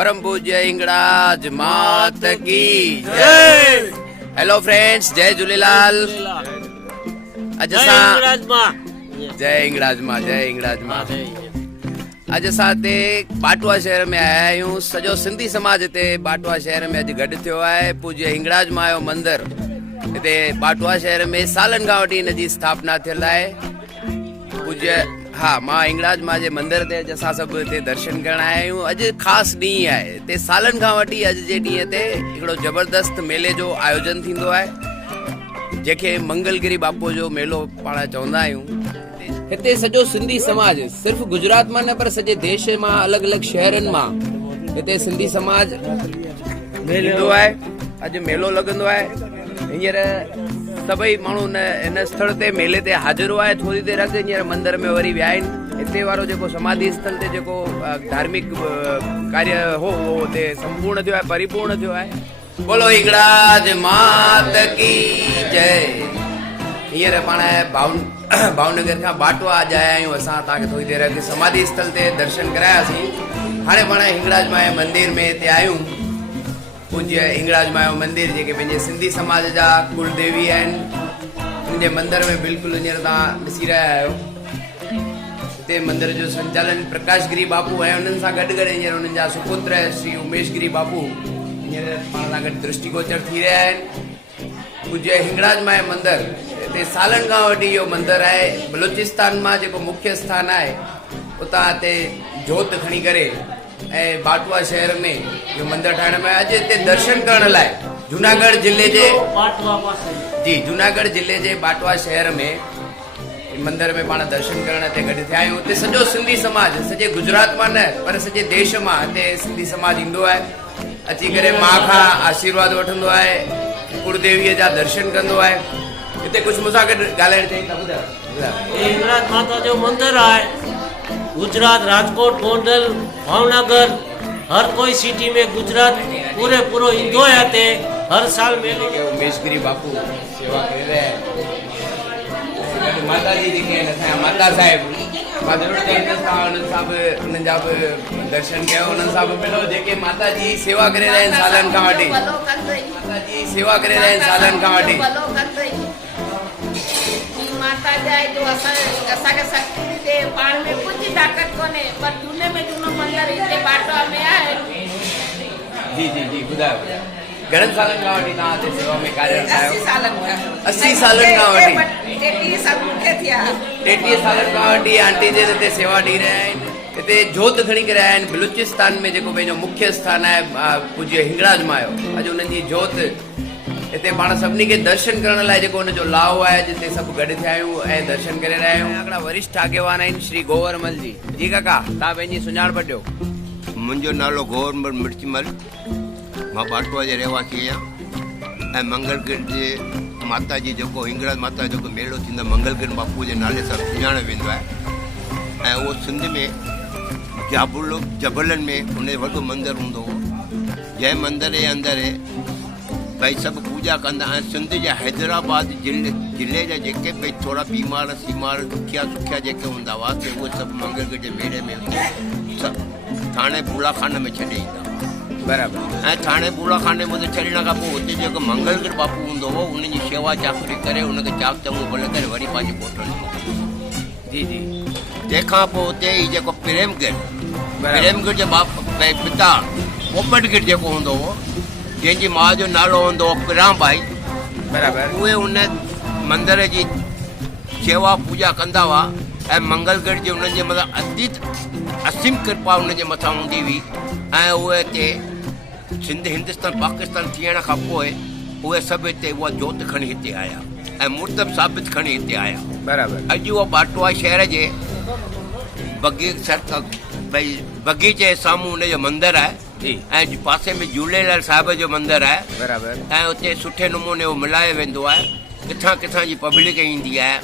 परम पूज्य हिंगड़ाज मात की जय। हेलो फ्रेंड्स, जय झूलेलाल। अॼु असां जय हिंगड़ाज मां, जय हिंगड़ाज मां। अॼु असां हिते बाटवा शहर में आया आहियूं। सॼो सिंधी समाज हिते बाटवा शहर में अॼु गॾु थियो आहे। पूज्य हिंगड़ाज मां जो मंदिर हिते बाटवा शहर में सालनि खां वठी हिन जी स्थापना थियल आहे। पूज्य मां हिंगड़ाज मां जे मंदिर ते अॼु असां सभु हिते दर्शन करण आया आहियूं। अॼु ख़ासि ॾींहुं आहे हिते। सालनि खां वठी अॼु जे ॾींहं ते हिकिड़ो ज़बरदस्त मेले जो आयोजन थींदो आहे, जंहिंखे मंगलगिरी बापू जो मेलो पाण चवंदा आहियूं। हिते सॼो सिंधी समाज सिर्फ़ु गुजरात मां न पर सॼे देश मां अलॻि अलॻि शहरनि मां हिते सिंधी समाज ईंदो आहे। अॼु मेलो लॻंदो आहे। हींअर सभई माण्हू हिन स्थल ते मेले ते हाज़िर आहे। थोरी देरि अॻु हींअर मंदर में वरी विया आहिनि। हिते वारो जेको समाधि स्थल ते जेको धार्मिक कार्य हो उहो हिते संपूर्ण थियो आहे, परिपूर्ण थियो आहे। बोलो हिंगड़ाज मात की जय। हींअर पाण भावनगर खां बाटवा अॼु आया आहियूं। असां तव्हांखे थोरी देरि अॻु समाधि स्थल ते दर्शन करायासीं। हाणे पाण हिंगड़ाज मां जे मंदिर में हिते आहियूं। पूज्य हिंगड़ाज मां जो मंदिर जेके पंहिंजे सिंधी समाज जा कुलदेवी आहिनि, हिन जे मंदर में बिल्कुलु हींअर तव्हां ॾिसी रहिया आहियो। हिते मंदर जो संचालन प्रकाश गिरी बापू ऐं उन्हनि सां गॾु हींअर उन्हनि जा सुपुत्र श्री उमेश गिरी बापू हींअर पाण सां गॾु दृष्टिगोचर थी रहिया आहिनि। पूज्य हिंगड़ाज मां जो मंदर हिते सालनि खां वठी इहो मंदर आहे। बलूचिस्तान मां जेको मुख्य स्थान आहे उतां हिते जोत खणी करे ऐं बाटवा शहर में इहो मंदर ठाहिण में अॼु हिते दर्शन करण लाइ जूनागढ़ जिले जे बाटवा शहर में मंदर में पाण दर्शन करण ते गॾु थिया आहियूं। हिते सॼो सिंधी समाज सॼे गुजरात मां न पर सॼे देश मां हिते सिंधी समाज ईंदो आहे। अची करे मां खां आशीर्वाद वठंदो आहे, कुलदेवीअ जा दर्शन कंदो आहे। हिते कुझु मूंसां गॾु ॻाल्हाइण चाहिनि था, ॿुधायो। हिंगड़ाज माता जो मंदिर आहे। गुजरात, राजकोट, गोंडल, भावनगर, हर कोई सिटी में गुजरात पूरो ईंदो है। हिते हर साल मेलो उमेश गिरी बापू सेवा करे रहिया आहिनि। माता जी जेके आहिनि असांजा माता साहिब, मां ज़रूरु चाहींदुसि उन्हनि सां बि उन्हनि जा बि दर्शन कयो, उन्हनि सां बि मिलो जेके माता जी सेवा करे रहिया आहिनि सालनि खां वठी। माता जी सेवा करे रहिया आहिनि सालनि खां वठी। माता जाए जो असांखे शक्ति ॾे। पाण में कुझु ताक़त कोन्हे पर झूने में झूनो मंदर हिते बाटवा में आहे। जी ॿुधायो। घणनि सालनि खां वठी तव्हां हिते सेवा में कार्यरत आहियो? 80 सालनि खां वठी। 33 साल मूंखे थिया। 33 सालनि खां वठी आंटी जे हिते सेवा ॾेई रहिया आहिनि। हिते जोत खणी करे आया आहिनि। बलूचिस्तान में जेको पंहिंजो मुख्य स्थान आहे पूज्य हिंगड़ाज मां जो, अॼु उन्हनि जी जोत हिते पाण सभिनी खे दर्शन करण लाइ जेको हुनजो लाहो आहे, जिते सभु गॾु थिया आहियूं ऐं दर्शन करे रहिया आहियूं। हिकिड़ा वरिष्ठ आगेवान आहिनि श्री गोवरमल जी। जी काका, तव्हां पंहिंजी सुञाणप ॾियो। मुंहिंजो नालो गोवरमल मिर्चमल, मां बाटवा जो रहवासी आहियां ऐं मंगलगिर जे माता जी जेको हिंगड़ाज माता जो जेको मेलो थींदो आहे मंगलगिर बापू जे नाले सां सुञाणो वेंदो आहे। ऐं उहो सिंध में जबलनि में उन जो वॾो मंदरु हूंदो हो, जंहिं मंदर जे अंदरि भई सभु पूॼा कंदा। ऐं सिंध जा हैदराबाद जिले जा जेके भई थोरा बीमार सीमार दुखिया सुखिया जेके हूंदा हुआ त उहे सभु मंगलगिर जे मेले में सभु थाणे बूढ़ाखाने में छॾे ईंदा बराबरि। ऐं थाणे बूढ़ाखाने में छॾण खां पोइ हुते जेको मंगलगिर बापू हूंदो हो उनजी शेवा चाकरी करे उनखे चाक चङो भले करे वरी पंहिंजे कोठड़ में। जी तंहिंखां पोइ हुते ई जेको प्रेमगिर जे पिता पोपटगिर जेको हूंदो हो, जंहिंजी माउ जो नालो हूंदो हो पिराबाई बराबरि, उहे उन मंदर जी शेवा पूॼा कंदा हुआ। ऐं मंगलगिर जे उन्हनि जे मथां असीम कृपा उनजे मथां हूंदी हुई। ऐं उहे हिते सिंध हिंदुस्तान पाकिस्तान थियण खां पोइ उहे सभु हिते उहा जोत खणी हिते आया ऐं मुर्तब साबित खणी हिते आया बराबरि। अॼु उहो बाटवा शहर जे बगीचे जे साम्हूं उनजो मंदरु आहे ऐं पासे में झूलेलाल साहिब जो मंदरु आहे बराबरि। ऐं उते सुठे नमूने उहो मिलायो वेंदो आहे। किथां किथां जी पब्लिक ईंदी आहे